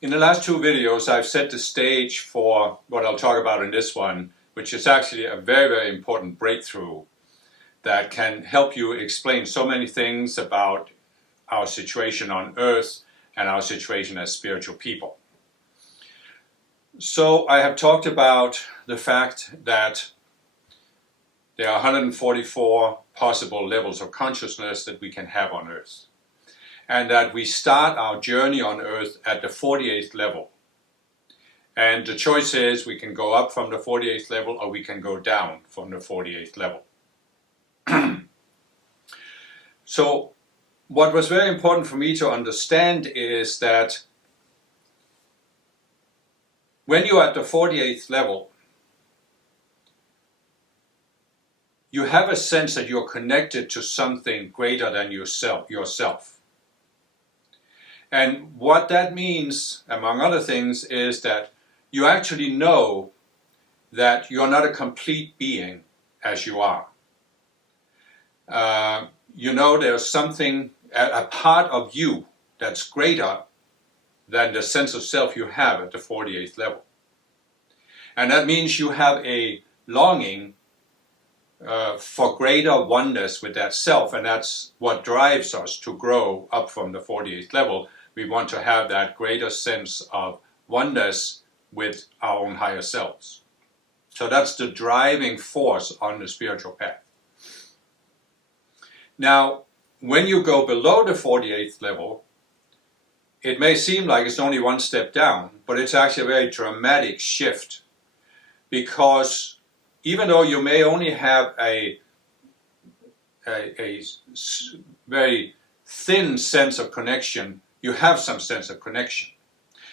In the last two videos, I've set the stage for what I'll talk about in this one, which is actually a very, very important breakthrough that can help you explain so many things about our situation on Earth and our situation as spiritual people. So I have talked about the fact that there are 144 possible levels of consciousness that we can have on Earth, and that we start our journey on Earth at the 48th level. And the choice is we can go up from the 48th level or we can go down from the 48th level. So what was very important for me to understand is that when you're at the 48th level, you have a sense that you're connected to something greater than yourself. And what that means, among other things, is that you actually know that you're not a complete being as you are. You know there's something, a part of you that's greater than the sense of self you have at the 48th level. And that means you have a longing for greater oneness with that self, and that's what drives us to grow up from the 48th level. We want to have that greater sense of oneness with our own higher selves. So that's the driving force on the spiritual path. Now, when you go below the 48th level, it may seem like it's only one step down, but it's actually a very dramatic shift, because even though you may only have a very thin sense of connection, you have some sense of connection.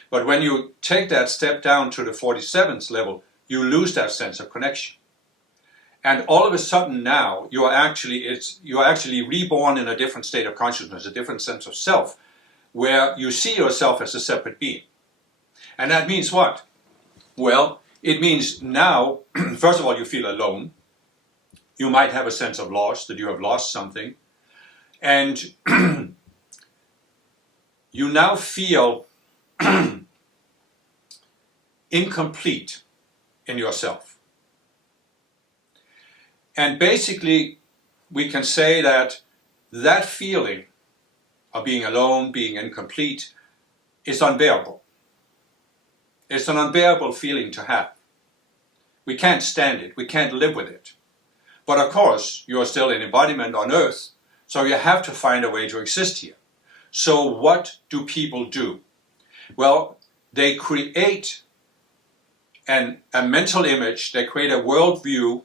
But when you take that step down to the 47th level, you lose that sense of connection. And all of a sudden now, you are actually reborn in a different state of consciousness, a different sense of self, where you see yourself as a separate being. And that means what? Well, it means now, first of all, you feel alone. You might have a sense of loss, that you have lost something. And you now feel incomplete in yourself. And basically, we can say that that feeling of being alone, being incomplete, is unbearable. It's an unbearable feeling to have. We can't stand it. We can't live with it. But of course, you're still an embodiment on Earth, so you have to find a way to exist here. So what do people do? Well, they create a mental image, they create a worldview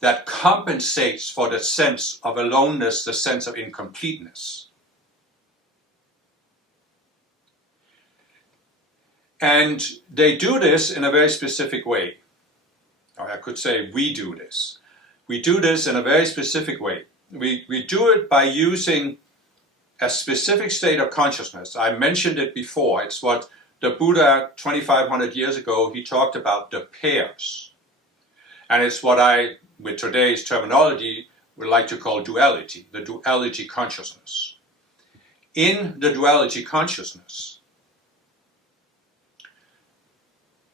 that compensates for the sense of aloneness, the sense of incompleteness. And they do this in a very specific way. Or I could say we do this. We do this in a very specific way. We do it by using a specific state of consciousness. I mentioned it before. It's what the Buddha 2,500 years ago, he talked about the pairs. And it's what I, with today's terminology, would like to call duality, the duality consciousness. In the duality consciousness,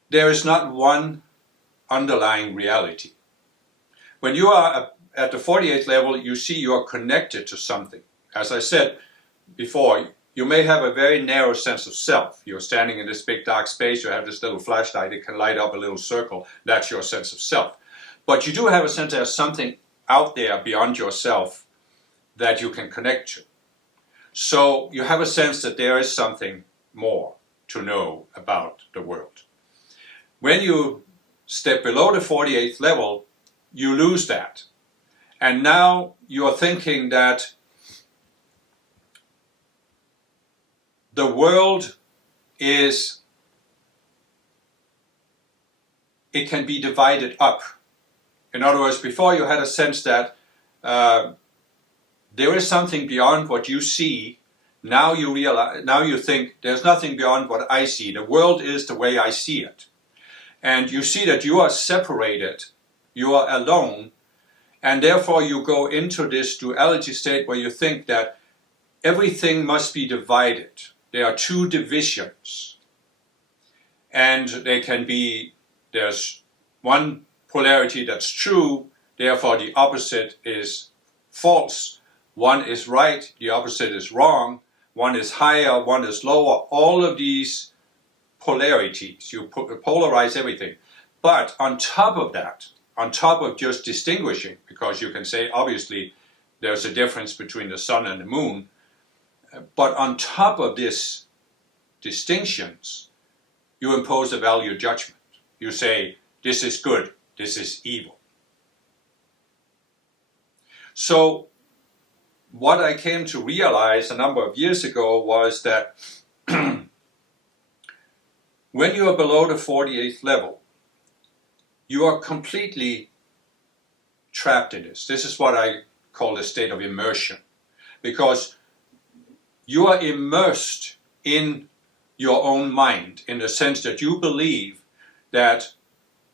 there is not one underlying reality. When you are at the 48th level, you see you are connected to something. As I said before, you may have a very narrow sense of self. You're standing in this big dark space, you have this little flashlight, it can light up a little circle, that's your sense of self. But you do have a sense there's something out there beyond yourself that you can connect to. So you have a sense that there is something more to know about the world. When you step below the 48th level, you lose that. And now you're thinking that the world it can be divided up. In other words, before you had a sense that there is something beyond what you see. Now you realize, now you think there's nothing beyond what I see. The world is the way I see it. And you see that you are separated, you are alone, and therefore you go into this duality state where you think that everything must be divided. There are two divisions. and there's one polarity that's true, therefore the opposite is false. One is right, the opposite is wrong. One is higher, one is lower. All of these polarities, you polarize everything. But on top of that, on top of just distinguishing, because you can say obviously there's a difference between the sun and the moon, but on top of this distinctions, you impose a value judgment. You say, this is good, this is evil. So what I came to realize a number of years ago was that when you are below the 48th level, you are completely trapped in this. This is what I call the state of immersion, because you are immersed in your own mind, in the sense that you believe that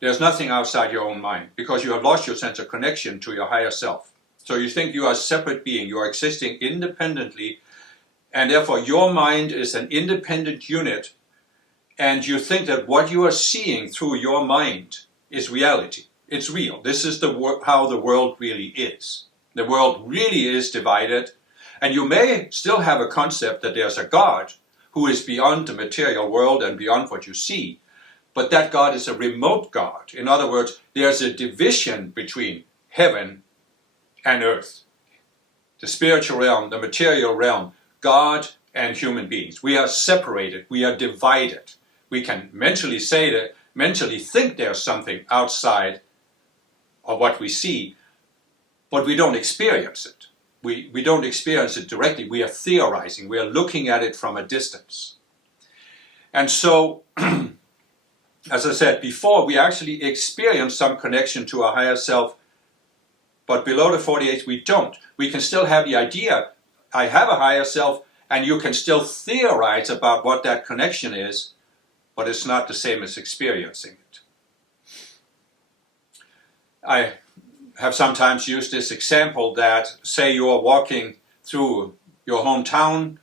there's nothing outside your own mind, because you have lost your sense of connection to your higher self. So you think you are a separate being, you are existing independently, and therefore your mind is an independent unit, and you think that what you are seeing through your mind is reality. It's real. This is how the world really is. The world really is divided, and you may still have a concept that there's a God who is beyond the material world and beyond what you see, but that God is a remote God. In other words, there's a division between heaven and earth, the spiritual realm, the material realm, God and human beings. We are separated, we are divided. We can mentally think there's something outside of what we see, but we don't experience it. We don't experience it directly. We are theorizing. We are looking at it from a distance. And so, as I said before, we actually experience some connection to our higher self, but below the 48th we don't. We can still have the idea, I have a higher self, and you can still theorize about what that connection is, but it's not the same as experiencing it. I have sometimes used this example that, say you are walking through your hometown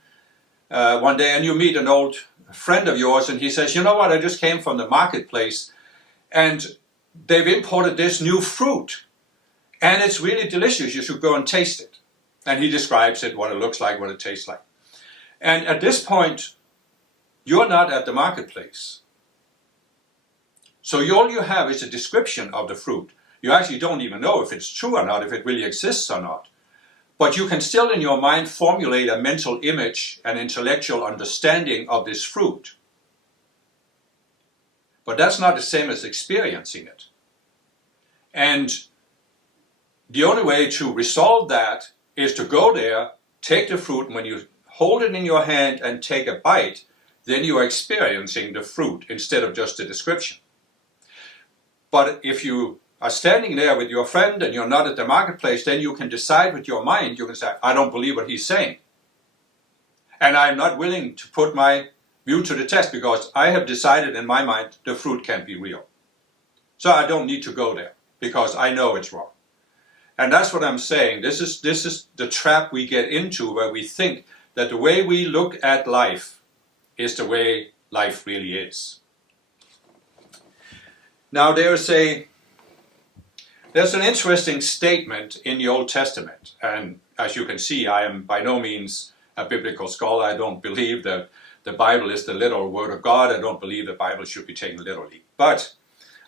one day and you meet an old friend of yours and he says, you know what, I just came from the marketplace and they've imported this new fruit and it's really delicious, you should go and taste it. And he describes it, what it looks like, what it tastes like. And at this point, you're not at the marketplace. So all you have is a description of the fruit. You actually don't even know if it's true or not, if it really exists or not. But you can still in your mind formulate a mental image, an intellectual understanding of this fruit. But that's not the same as experiencing it. And the only way to resolve that is to go there, take the fruit, and when you hold it in your hand and take a bite, then you are experiencing the fruit instead of just a description. But if you are standing there with your friend and you're not at the marketplace, then you can decide with your mind, you can say, I don't believe what he's saying. And I'm not willing to put my view to the test because I have decided in my mind the fruit can't be real. So I don't need to go there because I know it's wrong. And that's what I'm saying. This is the trap we get into where we think that the way we look at life is the way life really is. Now there's an interesting statement in the Old Testament, and as you can see, I am by no means a biblical scholar. I don't believe that the Bible is the literal word of God. I don't believe the Bible should be taken literally. But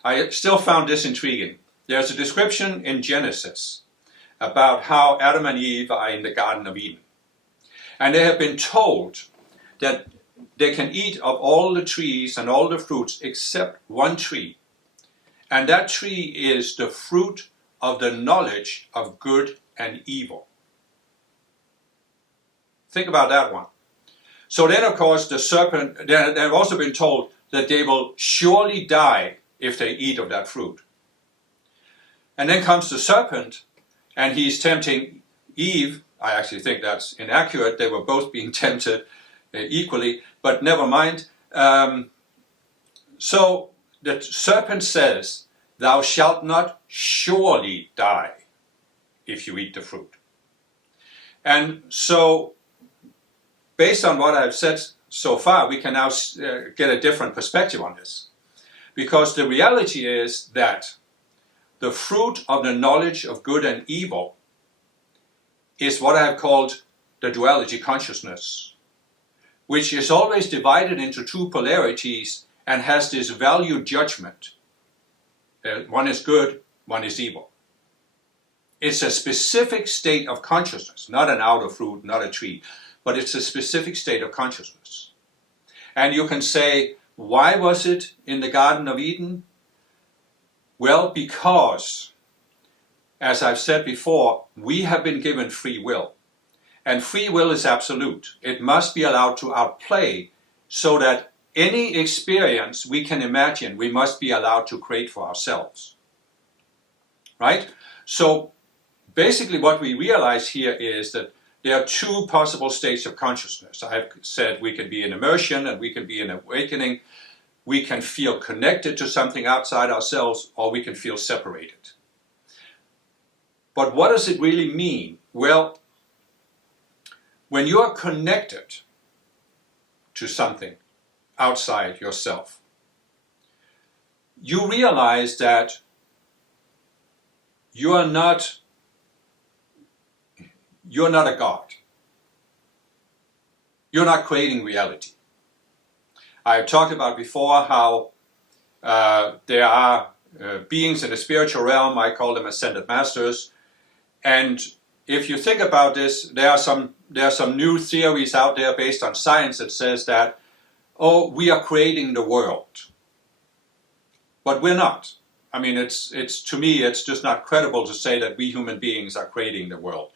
I still found this intriguing. There's a description in Genesis about how Adam and Eve are in the Garden of Eden. And they have been told that they can eat of all the trees and all the fruits except one tree. And that tree is the fruit of the knowledge of good and evil. Think about that one. So then, of course, the serpent, they have also been told that they will surely die if they eat of that fruit. And then comes the serpent, and he's tempting Eve. I actually think that's inaccurate. They were both being tempted equally, but never mind. So the serpent says, thou shalt not surely die if you eat the fruit. And so, based on what I've said so far, we can now get a different perspective on this. Because the reality is that the fruit of the knowledge of good and evil is what I have called the duality consciousness, which is always divided into two polarities and has this value judgment. One is good, one is evil. It's a specific state of consciousness, not an outer fruit, not a tree, but it's a specific state of consciousness. And you can say, why was it in the Garden of Eden? Well, because, as I've said before, we have been given free will. And free will is absolute. It must be allowed to outplay, so that any experience we can imagine, we must be allowed to create for ourselves. Right? So basically what we realize here is that there are two possible states of consciousness. I've said we can be in immersion and we can be in awakening. We can feel connected to something outside ourselves, or we can feel separated. But what does it really mean? Well, when you are connected to something outside yourself, you realize that you're not a God. You're not creating reality. I've talked about before how there are beings in the spiritual realm, I call them ascended masters, and if you think about this, there are some new theories out there based on science that says that, oh, we are creating the world. But we're not. I mean, to me, it's just not credible to say that we human beings are creating the world.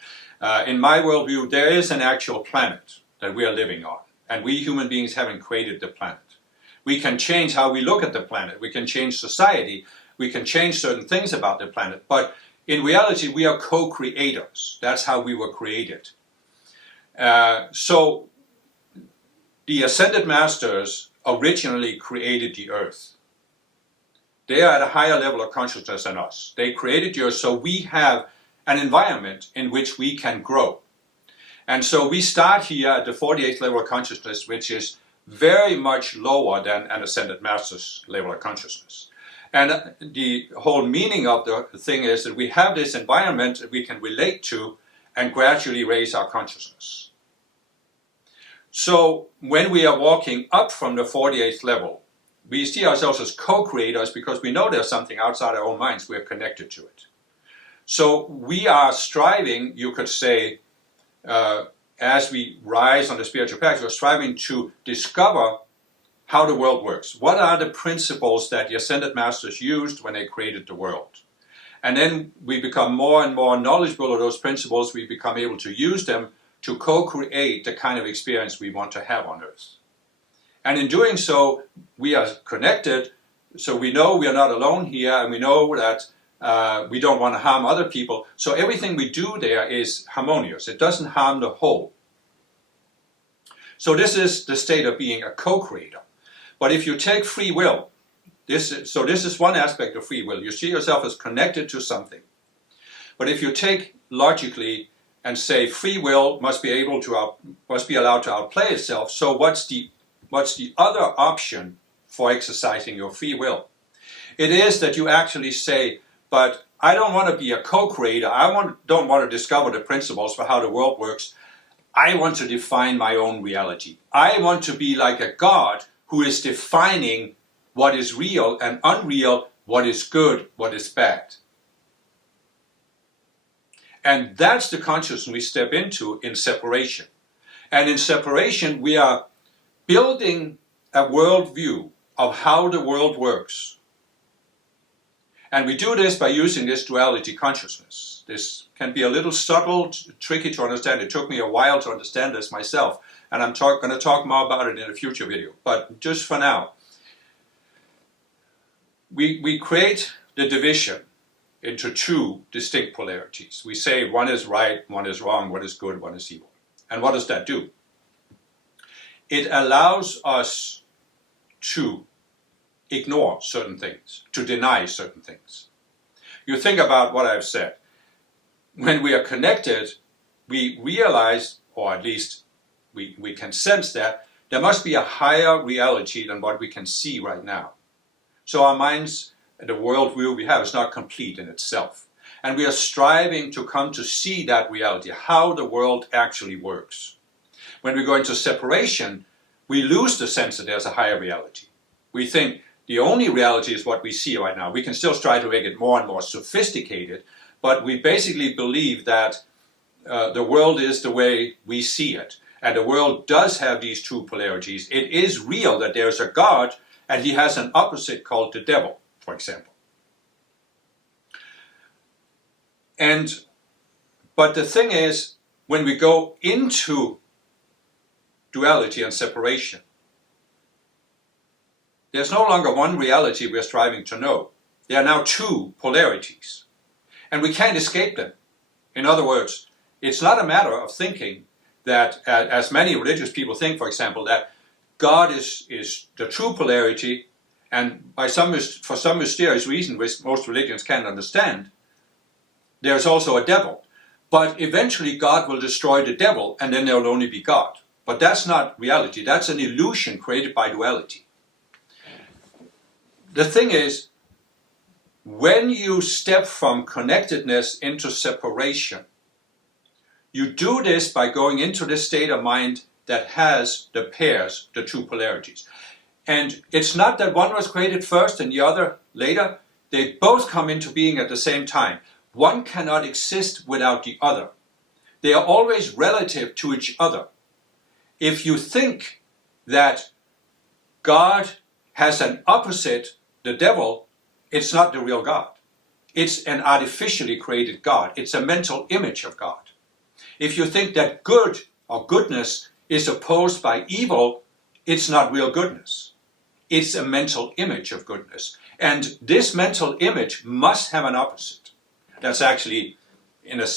In my worldview, there is an actual planet that we are living on, and we human beings haven't created the planet. We can change how we look at the planet. We can change society. We can change certain things about the planet. But in reality, we are co-creators. That's how we were created. So the Ascended Masters originally created the Earth. They are at a higher level of consciousness than us. They created the Earth, so we have an environment in which we can grow. And so we start here at the 48th level of consciousness, which is very much lower than an Ascended Master's level of consciousness. And the whole meaning of the thing is that we have this environment that we can relate to and gradually raise our consciousness. So when we are walking up from the 48th level, we see ourselves as co-creators because we know there's something outside our own minds. We're connected to it. So we are striving, you could say, as we rise on the spiritual path, we're striving to discover how the world works. What are the principles that the Ascended Masters used when they created the world? And then we become more and more knowledgeable of those principles. We become able to use them to co-create the kind of experience we want to have on Earth. And in doing so, we are connected, so we know we are not alone here, and we know that we don't want to harm other people. So everything we do there is harmonious. It doesn't harm the whole. So this is the state of being a co-creator. But if you take free will, this is one aspect of free will. You see yourself as connected to something. But if you take logically and say free will must be allowed to outplay itself, so what's the other option for exercising your free will? It is that you actually say, but I don't want to be a co-creator. Don't want to discover the principles for how the world works. I want to define my own reality. I want to be like a God who is defining what is real and unreal, what is good, what is bad. And that's the consciousness we step into in separation. And in separation, we are building a worldview of how the world works. And we do this by using this duality consciousness. This can be a little subtle, tricky to understand. It took me a while to understand this myself. And I'm going to talk more about it in a future video. But just for now, we create the division into two distinct polarities. We say one is right, one is wrong, one is good, one is evil. And what does that do? It allows us to ignore certain things, to deny certain things. You think about what I've said. When we are connected, we realize, or at least we can sense that there must be a higher reality than what we can see right now. So our minds, the worldview we have, is not complete in itself. And we are striving to come to see that reality, how the world actually works. When we go into separation, we lose the sense that there's a higher reality. We think the only reality is what we see right now. We can still try to make it more and more sophisticated, but we basically believe that the world is the way we see it. And the world does have these two polarities. It is real that there's a God, and he has an opposite called the devil, for example. But the thing is, when we go into duality and separation, there's no longer one reality we're striving to know. There are now two polarities, and we can't escape them. In other words, it's not a matter of thinking that, as many religious people think, for example, that God is the true polarity, and for some mysterious reason which most religions can't understand, there's also a devil. But eventually God will destroy the devil, and then there will only be God. But that's not reality. That's an illusion created by duality. The thing is, when you step from connectedness into separation, you do this by going into this state of mind that has the pairs, the two polarities. And it's not that one was created first and the other later. They both come into being at the same time. One cannot exist without the other. They are always relative to each other. If you think that God has an opposite, the devil, it's not the real God. It's an artificially created God. It's a mental image of God. If you think that good or goodness is opposed by evil, it's not real goodness. It's a mental image of goodness. And this mental image must have an opposite. That's actually, in a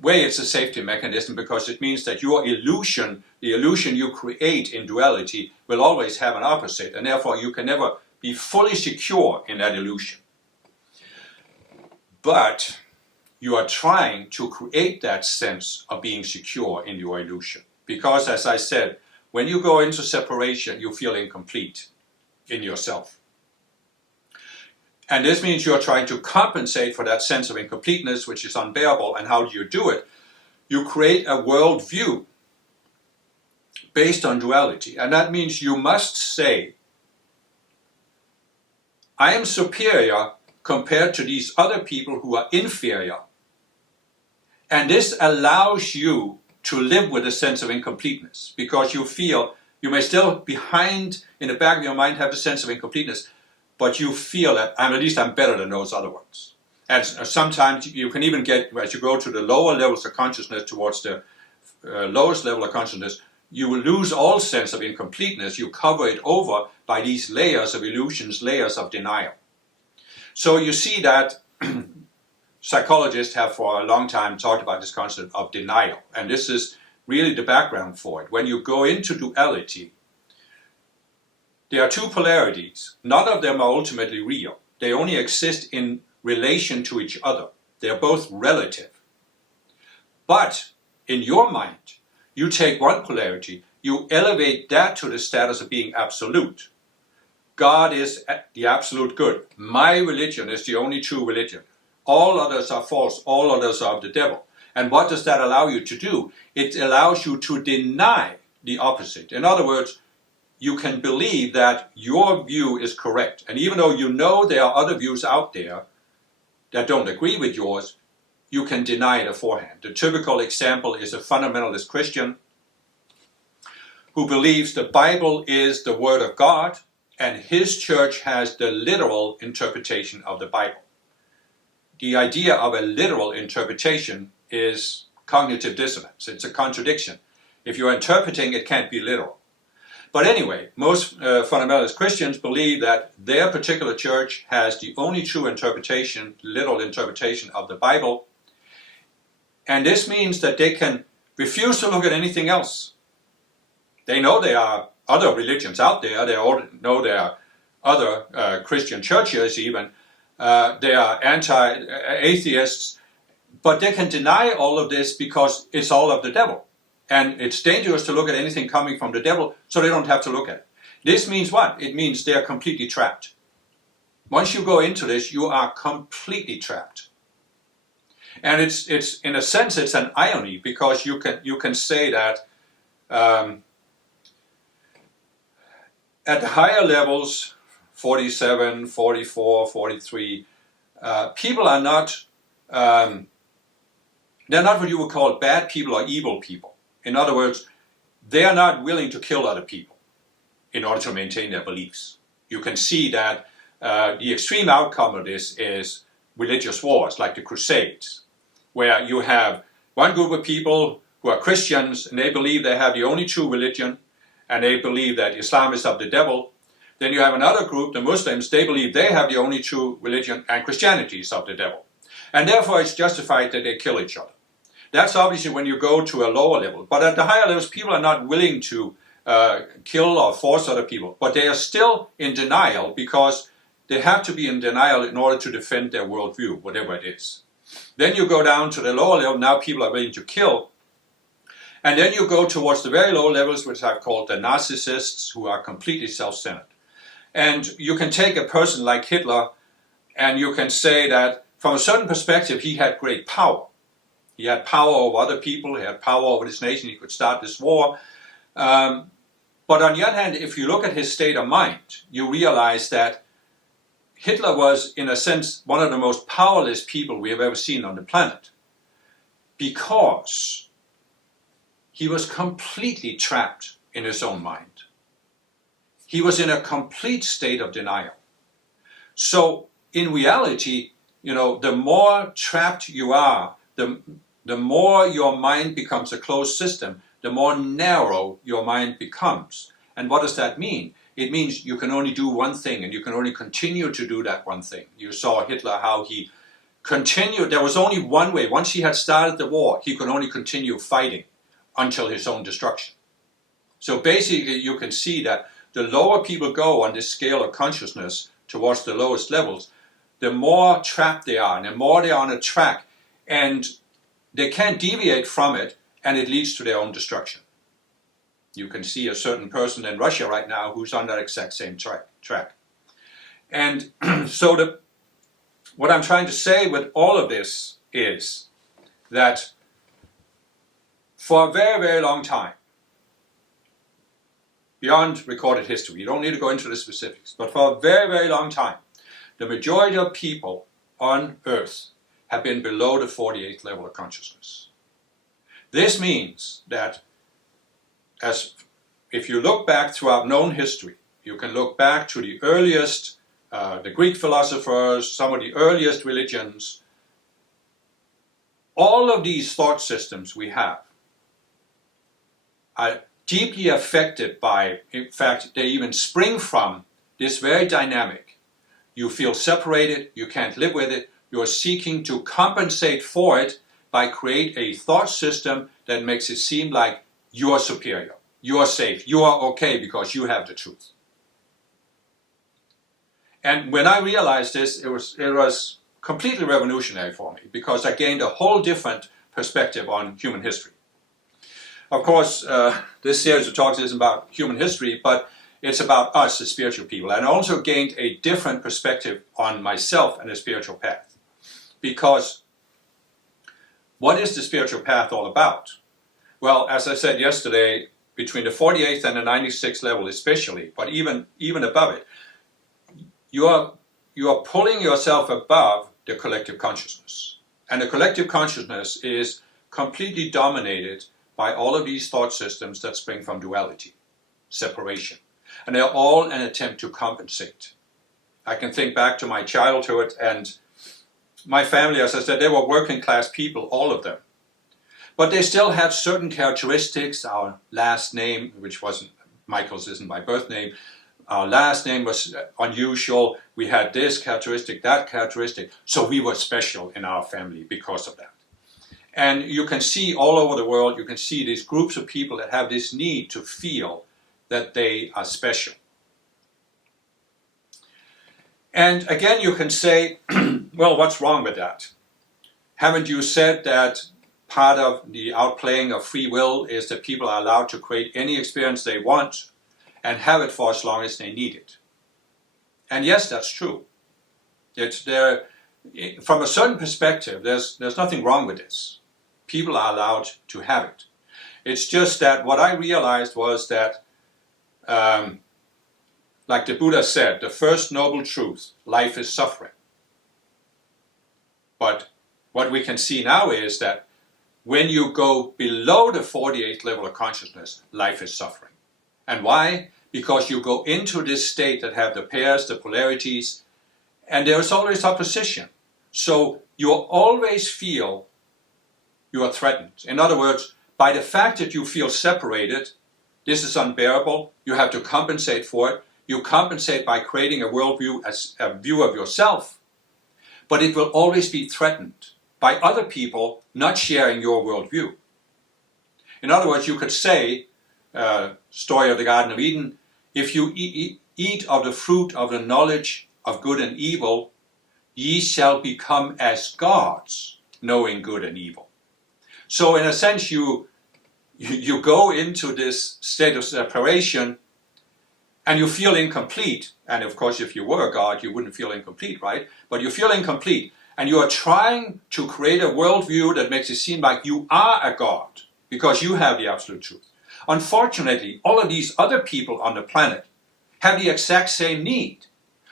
way, it's a safety mechanism, because it means that your illusion, the illusion you create in duality, will always have an opposite, and therefore you can never be fully secure in that illusion. But you are trying to create that sense of being secure in your illusion. Because, as I said, when you go into separation, you feel incomplete in yourself. And this means you're trying to compensate for that sense of incompleteness, which is unbearable. And how do you do it? You create a worldview based on duality. And that means you must say, I am superior compared to these other people who are inferior. And this allows you to live with a sense of incompleteness, because you feel you may still behind, in the back of your mind, have a sense of incompleteness, but you feel that at least I'm better than those other ones. And sometimes you can even get, as you go to the lower levels of consciousness towards the lowest level of consciousness, you will lose all sense of incompleteness. You cover it over by these layers of illusions, layers of denial. So you see that psychologists have for a long time talked about this concept of denial. And this is really the background for it. When you go into duality, there are two polarities. None of them are ultimately real. They only exist in relation to each other. They are both relative. But in your mind, you take one polarity, you elevate that to the status of being absolute. God is the absolute good. My religion is the only true religion. All others are false. All others are of the devil. And what does that allow you to do? It allows you to deny the opposite. In other words, you can believe that your view is correct. And even though you know there are other views out there that don't agree with yours, you can deny it beforehand. The typical example is a fundamentalist Christian who believes the Bible is the Word of God and his church has the literal interpretation of the Bible. The idea of a literal interpretation is cognitive dissonance. It's a contradiction. If you're interpreting, it can't be literal. But anyway, most fundamentalist Christians believe that their particular church has the only true interpretation, literal interpretation of the Bible. And this means that they can refuse to look at anything else. They know there are other religions out there. They know there are other Christian churches even. They are anti-atheists. But they can deny all of this because it's all of the devil. And it's dangerous to look at anything coming from the devil, so they don't have to look at it. This means what? It means they're completely trapped. Once you go into this, you are completely trapped. And it's in a sense, it's an irony, because you can say that at the higher levels, 47, 44, 43, people are not, they're not what you would call bad people or evil people. In other words, they are not willing to kill other people in order to maintain their beliefs. You can see that the extreme outcome of this is religious wars, like the Crusades, where you have one group of people who are Christians, and they believe they have the only true religion, and they believe that Islam is of the devil. Then you have another group, the Muslims, they believe they have the only true religion, and Christianity is of the devil. And therefore it's justified that they kill each other. That's obviously when you go to a lower level. But at the higher levels, people are not willing to kill or force other people. But they are still in denial, because they have to be in denial in order to defend their worldview, whatever it is. Then you go down to the lower level, now people are willing to kill. And then you go towards the very low levels, which I've called the narcissists, who are completely self-centered. And you can take a person like Hitler, and you can say that from a certain perspective, he had great power. He had power over other people, he had power over this nation, he could start this war. But on the other hand, if you look at his state of mind, you realize that Hitler was, in a sense, one of the most powerless people we have ever seen on the planet, because he was completely trapped in his own mind. He was in a complete state of denial. So in reality, the more trapped you are, the more your mind becomes a closed system, the more narrow your mind becomes. And what does that mean? It means you can only do one thing, and you can only continue to do that one thing. You saw Hitler, how he continued. There was only one way. Once he had started the war, he could only continue fighting until his own destruction. So basically, you can see that the lower people go on this scale of consciousness towards the lowest levels, the more trapped they are, and the more they are on a track, and they can't deviate from it, and it leads to their own destruction. You can see a certain person in Russia right now who's on that exact same track. And so what I'm trying to say with all of this is that for a very, very long time, beyond recorded history, you don't need to go into the specifics, but for a very, very long time, the majority of people on Earth have been below the 48th level of consciousness. This means that if you look back throughout known history, you can look back to the earliest, the Greek philosophers, some of the earliest religions. All of these thought systems we have are deeply affected by, in fact, they even spring from this very dynamic. You feel separated, you can't live with it, you're seeking to compensate for it by create a thought system that makes it seem like you're superior, you're safe, you are okay because you have the truth. And when I realized this, it was completely revolutionary for me, because I gained a whole different perspective on human history. Of course, this series of talks isn't about human history, but it's about us as spiritual people. And I also gained a different perspective on myself and the spiritual path. Because what is the spiritual path all about? Well, as I said yesterday, between the 48th and the 96th level especially, but even above it, you are pulling yourself above the collective consciousness. And the collective consciousness is completely dominated by all of these thought systems that spring from duality, separation. And they're all an attempt to compensate. I can think back to my childhood, and my family, as I said, they were working class people, all of them. But they still had certain characteristics. Our last name, which wasn't, Michael's isn't my birth name, our last name was unusual. We had this characteristic, that characteristic. So we were special in our family because of that. And you can see all over the world, you can see these groups of people that have this need to feel that they are special. And again, you can say, well, what's wrong with that? Haven't you said that part of the outplaying of free will is that people are allowed to create any experience they want and have it for as long as they need it. And yes, that's true. It's there. From a certain perspective, there's nothing wrong with this. People are allowed to have it. It's just that what I realized was that, like the Buddha said, the first noble truth, life is suffering. But what we can see now is that when you go below the 48th level of consciousness, life is suffering. And why? Because you go into this state that have the pairs, the polarities, and there is always opposition. So you always feel you are threatened. In other words, by the fact that you feel separated, this is unbearable, you have to compensate for it. You compensate by creating a worldview as a view of yourself, but it will always be threatened by other people not sharing your worldview. In other words, you could say, story of the Garden of Eden, if you eat of the fruit of the knowledge of good and evil, ye shall become as gods, knowing good and evil. So in a sense, you go into this state of separation and you feel incomplete. And of course, if you were a god, you wouldn't feel incomplete, right? But you feel incomplete. And you are trying to create a worldview that makes it seem like you are a god because you have the absolute truth. Unfortunately, all of these other people on the planet have the exact same need.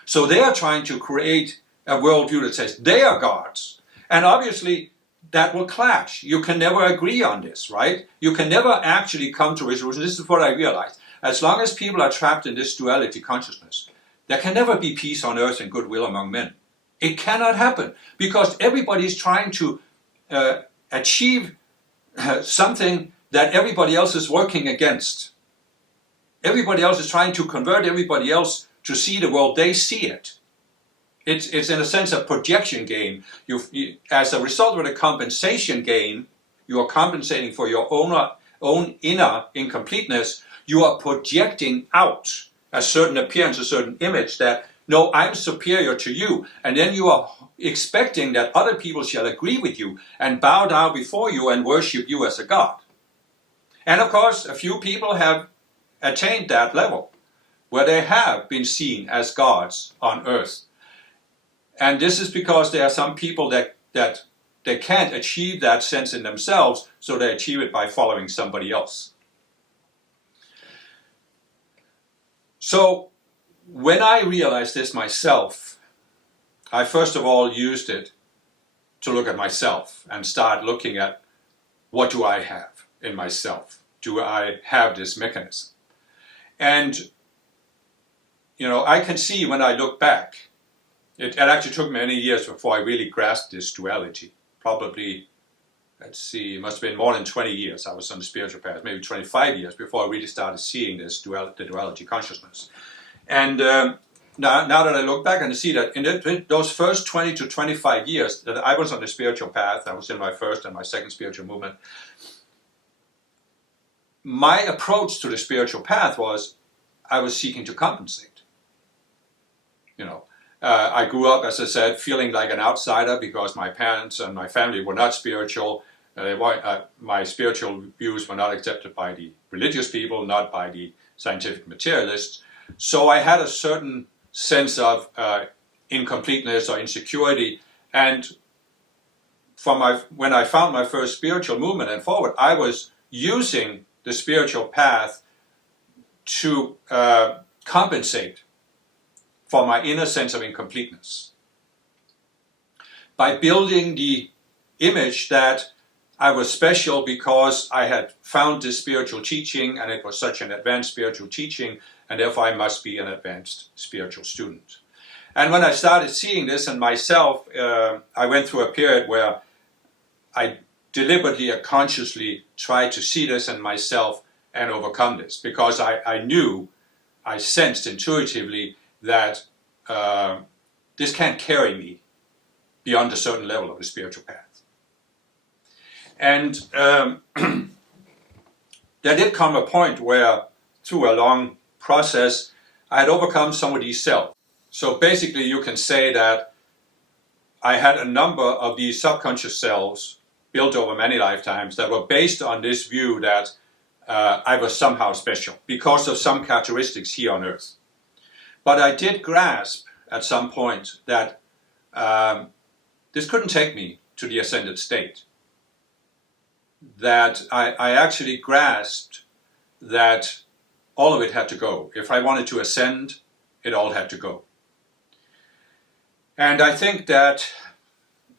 So they are trying to create a worldview that says they are gods. And obviously, that will clash. You can never agree on this, right? You can never actually come to resolution. This is what I realized. As long as people are trapped in this duality consciousness, there can never be peace on earth and goodwill among men. It cannot happen because everybody is trying to achieve something that everybody else is working against. Everybody else is trying to convert everybody else to see the world they see it. It's in a sense a projection game. As a result of the compensation game, you are compensating for your own inner incompleteness. You are projecting out a certain appearance, a certain image that, no, I'm superior to you. And then you are expecting that other people shall agree with you and bow down before you and worship you as a god. And of course, a few people have attained that level where they have been seen as gods on earth. And this is because there are some people that they can't achieve that sense in themselves, so they achieve it by following somebody else. So when I realized this myself, I first of all used it to look at myself and start looking at what do I have in myself? Do I have this mechanism? And, I can see when I look back, it actually took many years before I really grasped this duality. Probably, it must have been more than 20 years I was on the spiritual path, maybe 25 years before I really started seeing this the duality consciousness. And now that I look back and see that in those first 20 to 25 years that I was on the spiritual path, I was in my first and my second spiritual movement, my approach to the spiritual path was I was seeking to compensate. I grew up, as I said, feeling like an outsider because my parents and my family were not spiritual. My spiritual views were not accepted by the religious people, not by the scientific materialists. So I had a certain sense of incompleteness or insecurity. And when I found my first spiritual movement and forward, I was using the spiritual path to compensate for my inner sense of incompleteness. By building the image that I was special because I had found this spiritual teaching and it was such an advanced spiritual teaching, and therefore I must be an advanced spiritual student. And when I started seeing this in myself, I went through a period where I deliberately and consciously tried to see this in myself and overcome this, because I sensed intuitively that this can't carry me beyond a certain level of the spiritual path. And there did come a point where, through a long process, I had overcome some of these cells. So basically you can say that I had a number of these subconscious cells built over many lifetimes that were based on this view that I was somehow special because of some characteristics here on Earth. But I did grasp at some point that this couldn't take me to the ascended state. That I actually grasped that all of it had to go. If I wanted to ascend, it all had to go. And I think that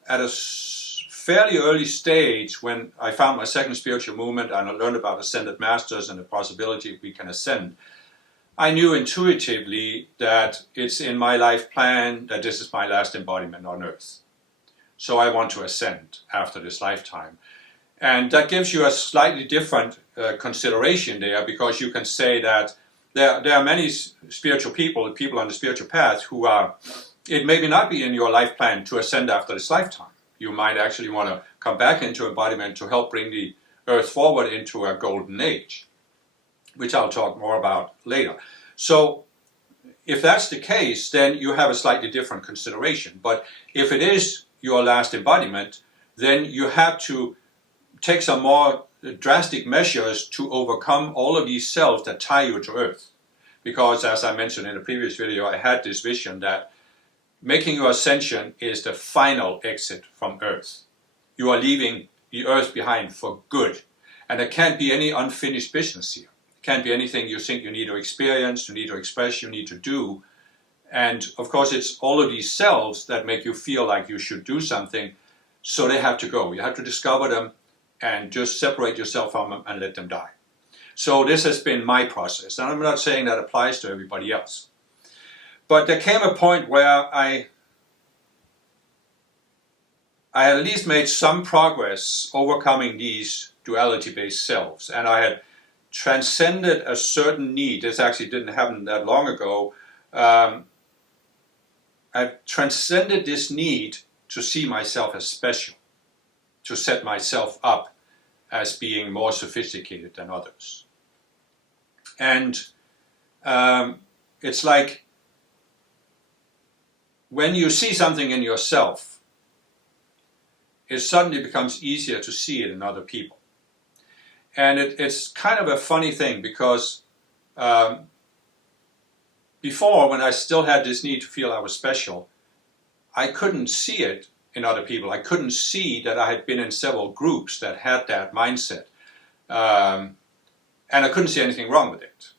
at a fairly early stage, when I found my second spiritual movement and I learned about ascended masters and the possibility we can ascend, I knew intuitively that it's in my life plan that this is my last embodiment on Earth. So I want to ascend after this lifetime. And that gives you a slightly different consideration there, because you can say that there are many spiritual people on the spiritual path who are, it may not be in your life plan to ascend after this lifetime. You might actually want to come back into embodiment to help bring the Earth forward into a golden age, which I'll talk more about later. So if that's the case, then you have a slightly different consideration. But if it is your last embodiment, then you have to take some more drastic measures to overcome all of these selves that tie you to Earth. Because as I mentioned in the previous video, I had this vision that making your ascension is the final exit from Earth. You are leaving the Earth behind for good. And there can't be any unfinished business here. It can't be anything you think you need to experience, you need to express, you need to do. And of course, it's all of these selves that make you feel like you should do something. So they have to go. You have to discover them and just separate yourself from them and let them die. So this has been my process. And I'm not saying that applies to everybody else. But there came a point where I at least made some progress overcoming these duality-based selves. And I had transcended a certain need. This actually didn't happen that long ago. I transcended this need to see myself as special, to set myself up as being more sophisticated than others. And it's like when you see something in yourself, it suddenly becomes easier to see it in other people. And it's kind of a funny thing, because before, when I still had this need to feel I was special, I couldn't see it in other people. I couldn't see that I had been in several groups that had that mindset. And I couldn't see anything wrong with it.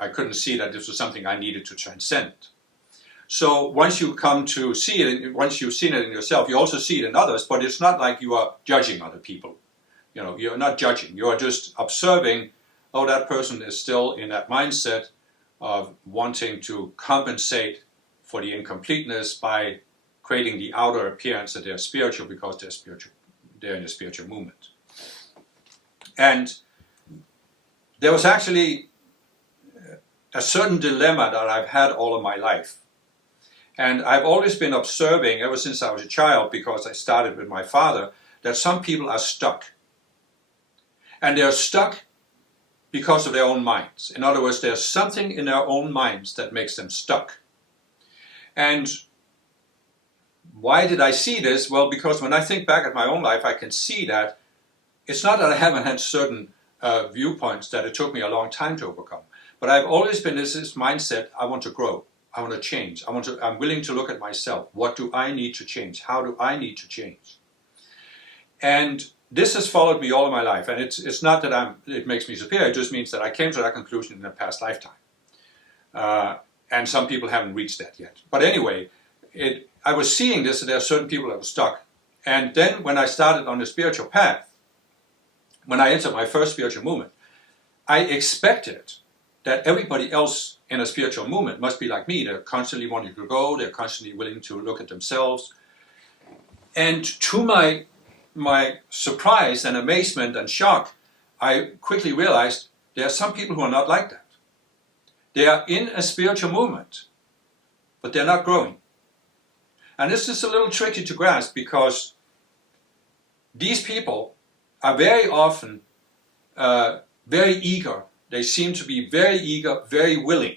I couldn't see that this was something I needed to transcend. So once you come to see it, once you've seen it in yourself, you also see it in others, but it's not like you are judging other people. You're not judging. You're just observing, oh, that person is still in that mindset of wanting to compensate for the incompleteness by creating the outer appearance that they're spiritual because they're in a spiritual movement. And there was actually a certain dilemma that I've had all of my life. And I've always been observing, ever since I was a child, because I started with my father, that some people are stuck. And they're stuck because of their own minds. In other words, there's something in their own minds that makes them stuck. And why did I see this? Well, because when I think back at my own life, I can see that it's not that I haven't had certain viewpoints that it took me a long time to overcome. But I've always been this mindset, I want to grow. I want to change. I'm willing to look at myself. What do I need to change? How do I need to change? And this has followed me all of my life. And it's not that it makes me superior. It just means that I came to that conclusion in a past lifetime. And some people haven't reached that yet. But anyway, I was seeing this, that there are certain people that were stuck. And then when I started on the spiritual path, when I entered my first spiritual movement, I expected that everybody else in a spiritual movement must be like me. They're constantly wanting to grow. They're constantly willing to look at themselves. And to my surprise and amazement and shock, I quickly realized there are some people who are not like that. They are in a spiritual movement, but they're not growing. And this is a little tricky to grasp, because these people are very often very eager. They seem to be very eager, very willing.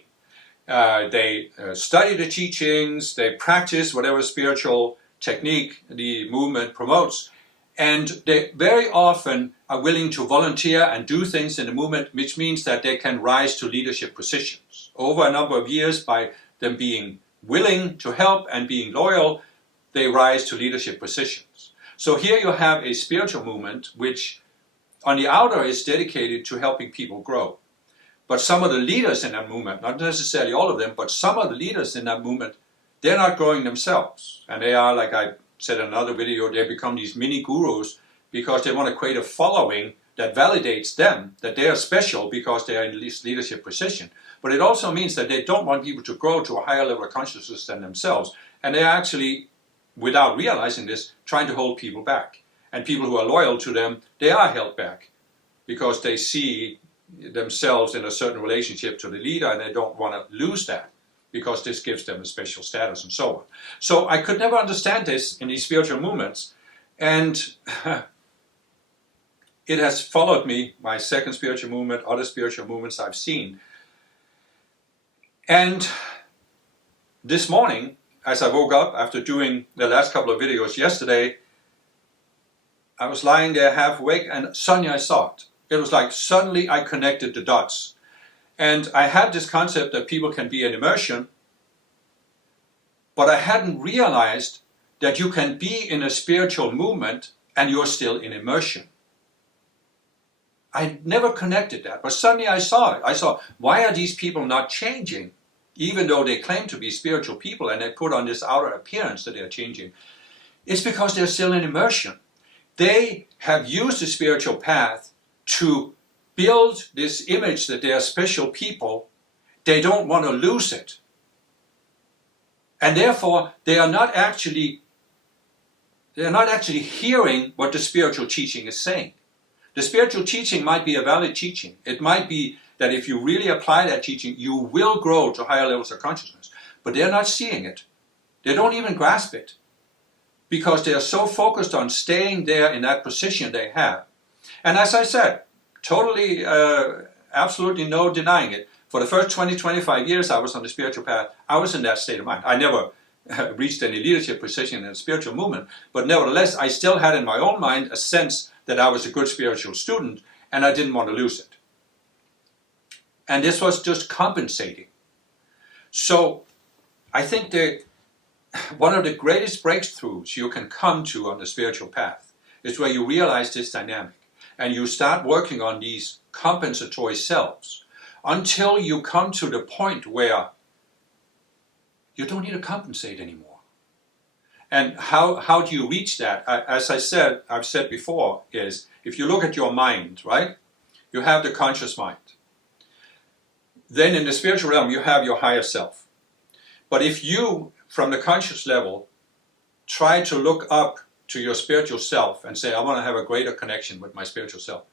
They study the teachings, they practice whatever spiritual technique the movement promotes, And they very often are willing to volunteer and do things in the movement, which means that they can rise to leadership positions. Over a number of years, by them being willing to help and being loyal, they rise to leadership positions. So here you have a spiritual movement which on the outer is dedicated to helping people grow. But some of the leaders in that movement, not necessarily all of them, but some of the leaders in that movement, they're not growing themselves. And they are, like I said in another video, they become these mini gurus because they want to create a following that validates them, that they are special because they are in this leadership position. But it also means that they don't want people to grow to a higher level of consciousness than themselves. And they are actually, without realizing this, trying to hold people back. And people who are loyal to them, they are held back because they see themselves in a certain relationship to the leader and they don't want to lose that because this gives them a special status and so on. So I could never understand this in these spiritual movements, and it has followed me, my second spiritual movement, other spiritual movements I've seen. And this morning, as I woke up after doing the last couple of videos yesterday, I was lying there half awake and suddenly I saw it. It was like suddenly I connected the dots. And I had this concept that people can be in immersion, but I hadn't realized that you can be in a spiritual movement and you're still in immersion. I never connected that, but suddenly I saw it. I saw, why are these people not changing? Even though they claim to be spiritual people and they put on this outer appearance that they're changing. It's because they're still in immersion. They have used the spiritual path to build this image that they are special people. They don't want to lose it. And therefore, they are not actually hearing what the spiritual teaching is saying. The spiritual teaching might be a valid teaching. It might be that if you really apply that teaching, you will grow to higher levels of consciousness. But they're not seeing it. They don't even grasp it. Because they are so focused on staying there in that position they have. And as I said, totally, absolutely no denying it. For the first 20, 25 years I was on the spiritual path, I was in that state of mind. I never reached any leadership position in a spiritual movement, but nevertheless, I still had in my own mind a sense that I was a good spiritual student, and I didn't want to lose it. And this was just compensating. So I think that one of the greatest breakthroughs you can come to on the spiritual path is where you realize this dynamic and you start working on these compensatory selves until you come to the point where you don't need to compensate anymore. And how do you reach that? As I've said before, is if you look at your mind, right? You have the conscious mind. Then in the spiritual realm, you have your higher self. But if you, from the conscious level, try to look up to your spiritual self and say, I want to have a greater connection with my spiritual self,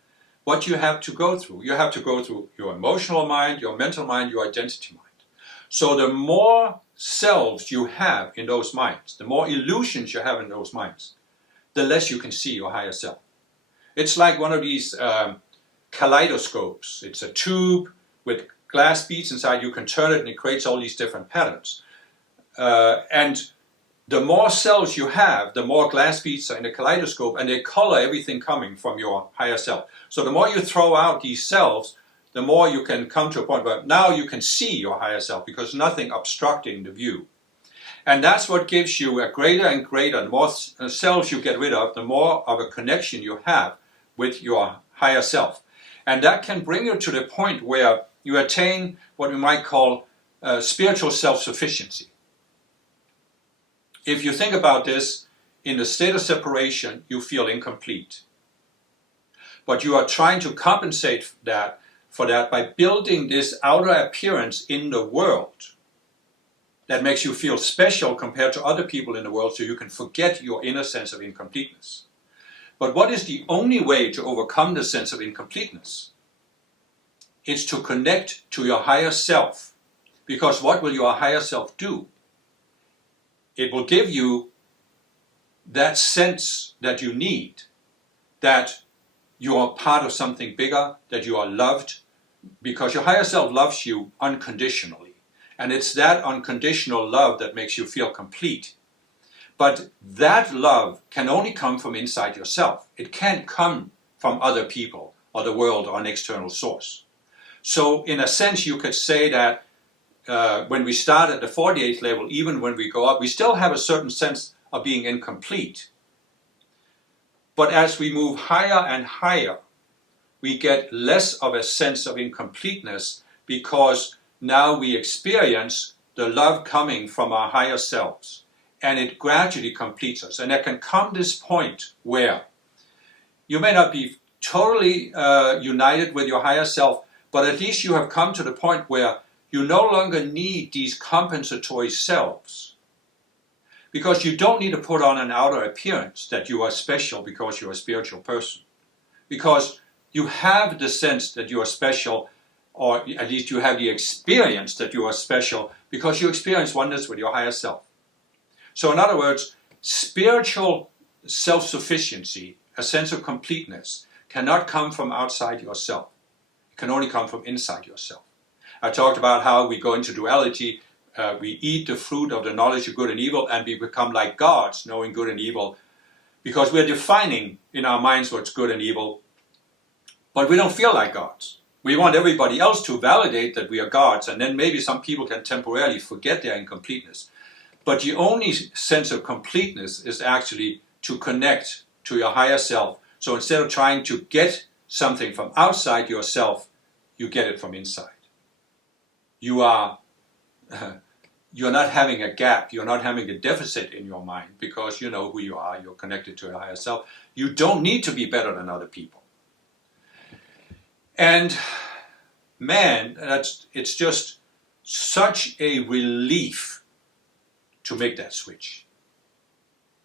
what you have to go through, you have to go through your emotional mind, your mental mind, your identity mind. So the more selves you have in those minds, the more illusions you have in those minds, the less you can see your higher self. It's like one of these kaleidoscopes. It's a tube with glass beads inside. You can turn it and it creates all these different patterns. And the more cells you have, the more glass beads are in the kaleidoscope, and they color everything coming from your higher self. So the more you throw out these cells, the more you can come to a point where now you can see your higher self because nothing obstructing the view. And that's what gives you a greater and greater, the more cells you get rid of, the more of a connection you have with your higher self. And that can bring you to the point where you attain what we might call spiritual self-sufficiency. If you think about this, in the state of separation, you feel incomplete. But you are trying to compensate for that by building this outer appearance in the world that makes you feel special compared to other people in the world, so you can forget your inner sense of incompleteness. But what is the only way to overcome the sense of incompleteness? It's to connect to your higher self. Because what will your higher self do? It will give you that sense that you need, that you are part of something bigger, that you are loved, because your higher self loves you unconditionally. And it's that unconditional love that makes you feel complete. But that love can only come from inside yourself. It can't come from other people or the world or an external source. So in a sense, you could say that when we start at the 48th level, even when we go up, we still have a certain sense of being incomplete. But as we move higher and higher, we get less of a sense of incompleteness, because now we experience the love coming from our higher selves, and it gradually completes us. And there can come this point where you may not be totally united with your higher self, but at least you have come to the point where you no longer need these compensatory selves, because you don't need to put on an outer appearance that you are special because you're a spiritual person. Because you have the sense that you are special, or at least you have the experience that you are special, because you experience oneness with your higher self. So in other words, spiritual self-sufficiency, a sense of completeness, cannot come from outside yourself. It can only come from inside yourself. I talked about how we go into duality, we eat the fruit of the knowledge of good and evil, and we become like gods, knowing good and evil, because we're defining in our minds what's good and evil, but we don't feel like gods. We want everybody else to validate that we are gods, and then maybe some people can temporarily forget their incompleteness. But the only sense of completeness is actually to connect to your higher self. So instead of trying to get something from outside yourself, you get it from inside. You're not having a gap, you're not having a deficit in your mind, because you know who you are, you're connected to your higher self. You don't need to be better than other people. And man, it's just such a relief to make that switch.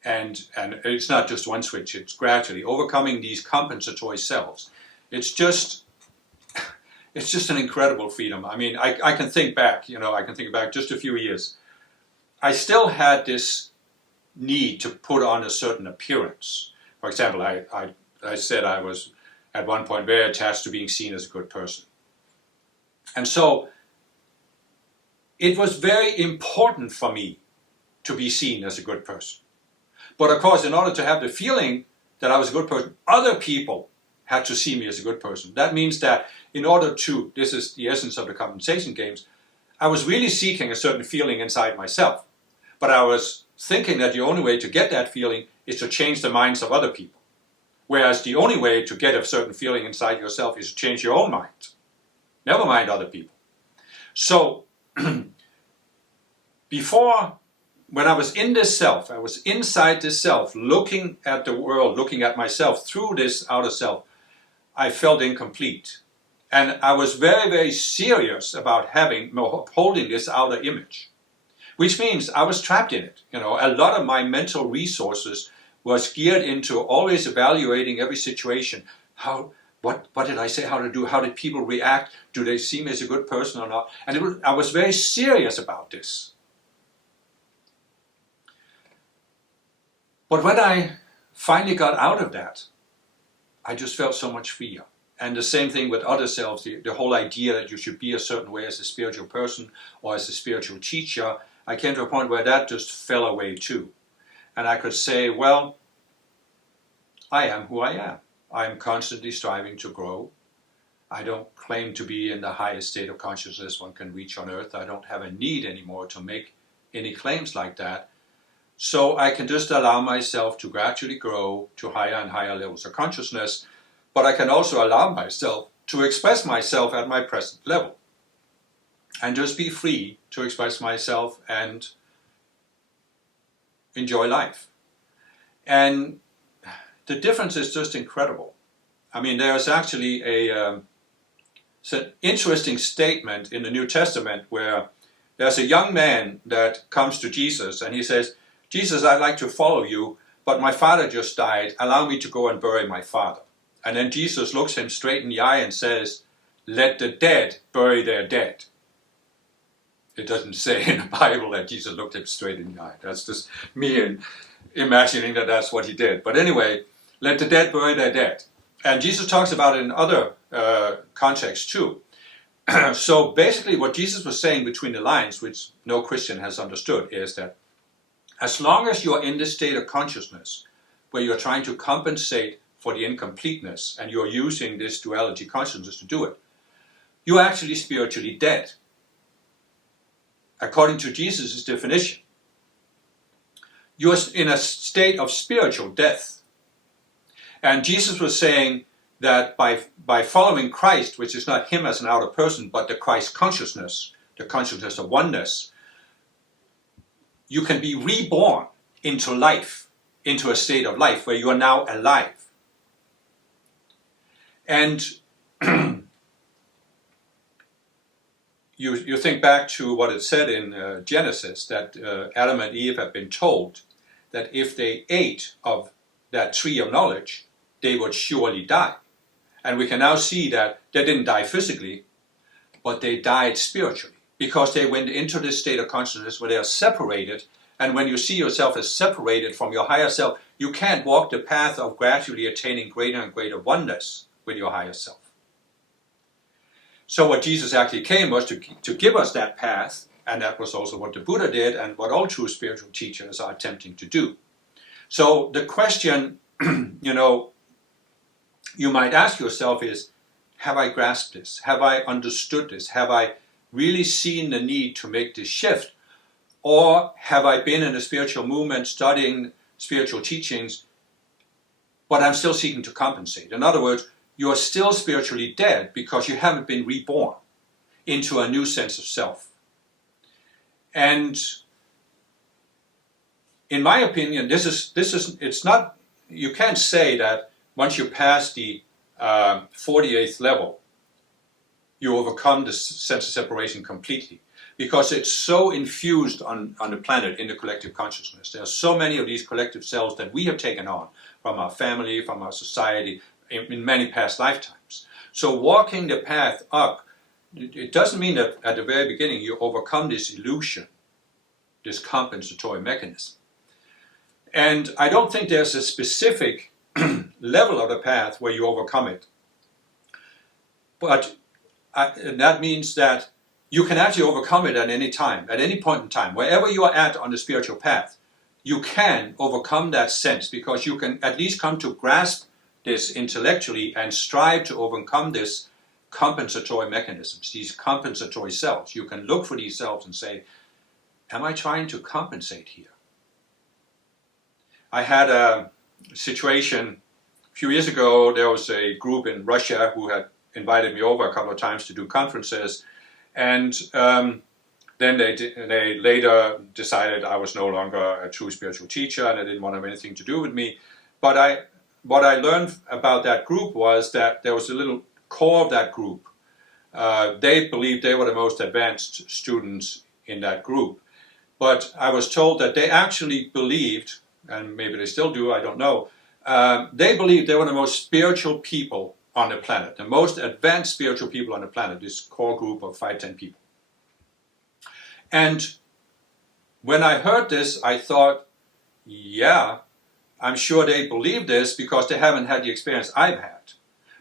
And it's not just one switch, it's gradually overcoming these compensatory selves. It's just an incredible freedom. I mean, I can think back, just a few years. I still had this need to put on a certain appearance. For example, I said I was at one point very attached to being seen as a good person. And so it was very important for me to be seen as a good person. But of course, in order to have the feeling that I was a good person, other people had to see me as a good person. That means that in order to, this is the essence of the compensation games, I was really seeking a certain feeling inside myself. But I was thinking that the only way to get that feeling is to change the minds of other people. Whereas the only way to get a certain feeling inside yourself is to change your own mind. Never mind other people. So, before, when I was in this self, I was inside this self, looking at the world, looking at myself through this outer self, I felt incomplete. And I was very, very serious about holding this outer image. Which means I was trapped in it. A lot of my mental resources was geared into always evaluating every situation. What did I say? How to do? How did people react? Do they see me as a good person or not? And I was very serious about this. But when I finally got out of that, I just felt so much freer. And the same thing with other selves, the whole idea that you should be a certain way as a spiritual person or as a spiritual teacher, I came to a point where that just fell away too. And I could say, well, I am who I am. I am constantly striving to grow. I don't claim to be in the highest state of consciousness one can reach on earth. I don't have a need anymore to make any claims like that. So I can just allow myself to gradually grow to higher and higher levels of consciousness, but I can also allow myself to express myself at my present level and just be free to express myself and enjoy life. And the difference is just incredible. I mean, there's actually an interesting statement in the New Testament where there's a young man that comes to Jesus and he says, Jesus, I'd like to follow you, but my father just died. Allow me to go and bury my father. And then Jesus looks him straight in the eye and says, let the dead bury their dead. It doesn't say in the Bible that Jesus looked him straight in the eye. That's just me imagining that that's what he did. But anyway, let the dead bury their dead. And Jesus talks about it in other contexts too. So basically what Jesus was saying between the lines, which no Christian has understood, is that As long as you're in this state of consciousness where you're trying to compensate for the incompleteness and you're using this duality consciousness to do it, you're actually spiritually dead. According to Jesus' definition, you're in a state of spiritual death. And Jesus was saying that by following Christ, which is not him as an outer person, but the Christ consciousness, the consciousness of oneness, you can be reborn into life, into a state of life where you are now alive. And you think back to what it said in Genesis, that Adam and Eve have been told that if they ate of that tree of knowledge, they would surely die. And we can now see that they didn't die physically, but they died spiritually, because they went into this state of consciousness where they are separated. And when you see yourself as separated from your higher self, you can't walk the path of gradually attaining greater and greater oneness with your higher self. So what Jesus actually came was to give us that path, and that was also what the Buddha did and what all true spiritual teachers are attempting to do. So the question, you might ask yourself is, have I grasped this? Have I understood this? Have I really seen the need to make this shift? Or have I been in a spiritual movement studying spiritual teachings, but I'm still seeking to compensate? In other words, you are still spiritually dead because you haven't been reborn into a new sense of self. And in my opinion, it's not, you can't say that once you pass the 48th level, you overcome the sense of separation completely, because it's so infused on the planet in the collective consciousness. There are so many of these collective cells that we have taken on from our family, from our society, in many past lifetimes. So walking the path up, it doesn't mean that at the very beginning you overcome this illusion, this compensatory mechanism. And I don't think there's a specific level of the path where you overcome it. But that means that you can actually overcome it at any time, at any point in time. Wherever you are at on the spiritual path, you can overcome that sense, because you can at least come to grasp this intellectually and strive to overcome this compensatory mechanisms, these compensatory cells. You can look for these cells and say, am I trying to compensate here? I had a situation a few years ago. There was a group in Russia who had invited me over a couple of times to do conferences, and then they later decided I was no longer a true spiritual teacher and they didn't want to have anything to do with me. But what I learned about that group was that there was a little core of that group. They believed they were the most advanced students in that group. But I was told that they actually believed, and maybe they still do, I don't know, they believed they were the most spiritual people on the planet, the most advanced spiritual people on the planet, this core group of 5-10 people. And when I heard this, I thought, yeah, I'm sure they believe this because they haven't had the experience I've had.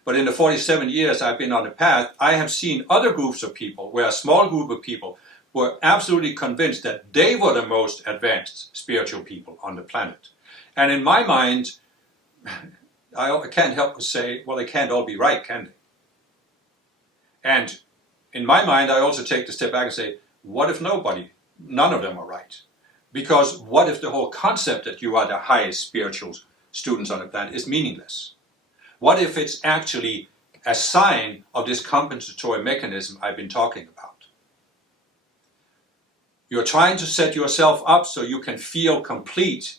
But in the 47 years I've been on the path, I have seen other groups of people, where a small group of people were absolutely convinced that they were the most advanced spiritual people on the planet. And in my mind, I can't help but say, well, they can't all be right, can they? And in my mind, I also take the step back and say, what if none of them are right? Because what if the whole concept that you are the highest spiritual students on the planet is meaningless? What if it's actually a sign of this compensatory mechanism I've been talking about? You're trying to set yourself up so you can feel complete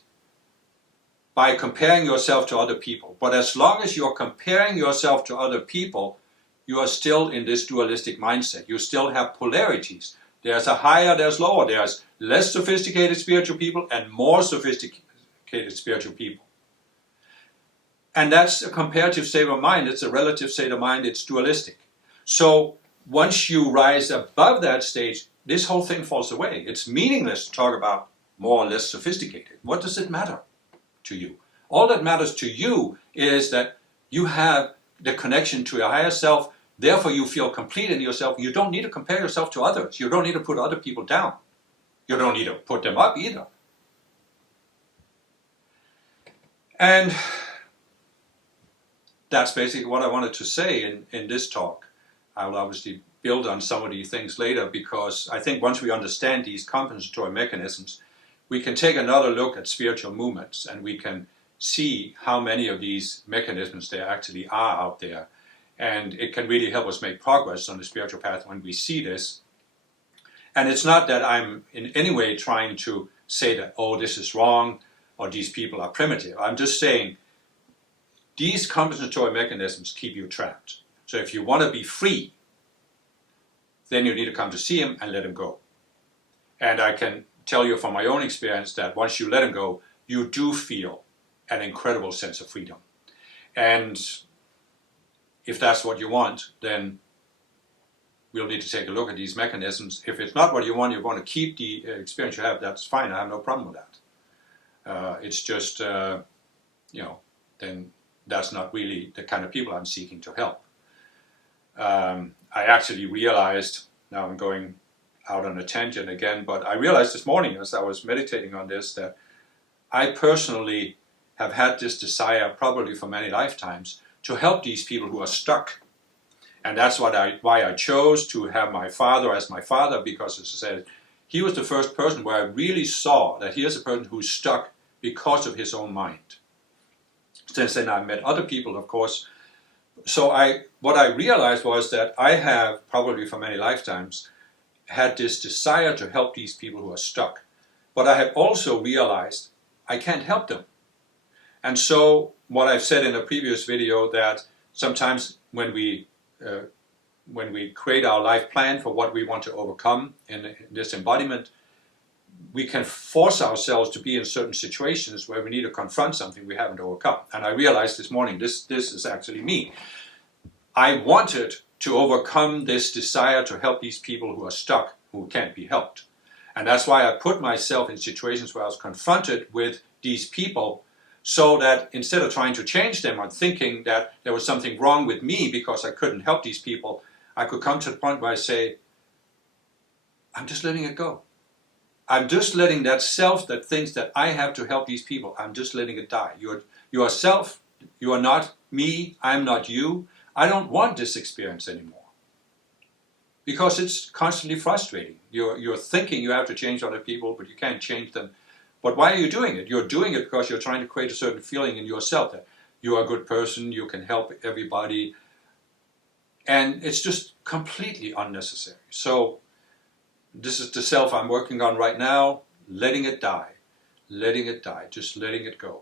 by comparing yourself to other people. But as long as you're comparing yourself to other people, you are still in this dualistic mindset. You still have polarities. There's a higher, there's lower. There's less sophisticated spiritual people and more sophisticated spiritual people. And that's a comparative state of mind. It's a relative state of mind. It's dualistic. So once you rise above that stage, this whole thing falls away. It's meaningless to talk about more or less sophisticated. What does it matter to you? All that matters to you is that you have the connection to your higher self. Therefore, you feel complete in yourself. You don't need to compare yourself to others. You don't need to put other people down. You don't need to put them up either. And that's basically what I wanted to say in this talk. I will obviously build on some of these things later, because I think once we understand these compensatory mechanisms, we can take another look at spiritual movements, and we can see how many of these mechanisms there actually are out there. And it can really help us make progress on the spiritual path when we see this. And it's not that I'm in any way trying to say that, oh, this is wrong, or these people are primitive. I'm just saying these compensatory mechanisms keep you trapped. So if you want to be free, then you need to come to see him and let him go. And I can tell you from my own experience that once you let him go, you do feel an incredible sense of freedom. And if that's what you want, then we'll need to take a look at these mechanisms. If it's not what you want, you want to keep the experience you have, that's fine. I have no problem with that. It's just, then that's not really the kind of people I'm seeking to help. I actually realized, now I'm going out on a tangent again, but I realized this morning as I was meditating on this that I personally have had this desire, probably for many lifetimes, to help these people who are stuck. And that's why I chose to have my father as my father, because as I said, he was the first person where I really saw that here's a person who's stuck because of his own mind. Since then I met other people, of course. So what I realized was that I have, probably for many lifetimes, had this desire to help these people who are stuck. But I have also realized I can't help them. And so what I've said in a previous video, that sometimes when we create our life plan for what we want to overcome in this embodiment, we can force ourselves to be in certain situations where we need to confront something we haven't overcome. And I realized this morning, this is actually me. I wanted to overcome this desire to help these people who are stuck, who can't be helped. And that's why I put myself in situations where I was confronted with these people, so that instead of trying to change them or thinking that there was something wrong with me because I couldn't help these people, I could come to the point where I say, I'm just letting it go. I'm just letting that self that thinks that I have to help these people, I'm just letting it die. You are self, you are not me, I'm not you. I don't want this experience anymore. Because it's constantly frustrating. You're thinking you have to change other people, but you can't change them. But why are you doing it? You're doing it because you're trying to create a certain feeling in yourself that you are a good person, you can help everybody. And it's just completely unnecessary. So this is the self I'm working on right now, letting it die, just letting it go.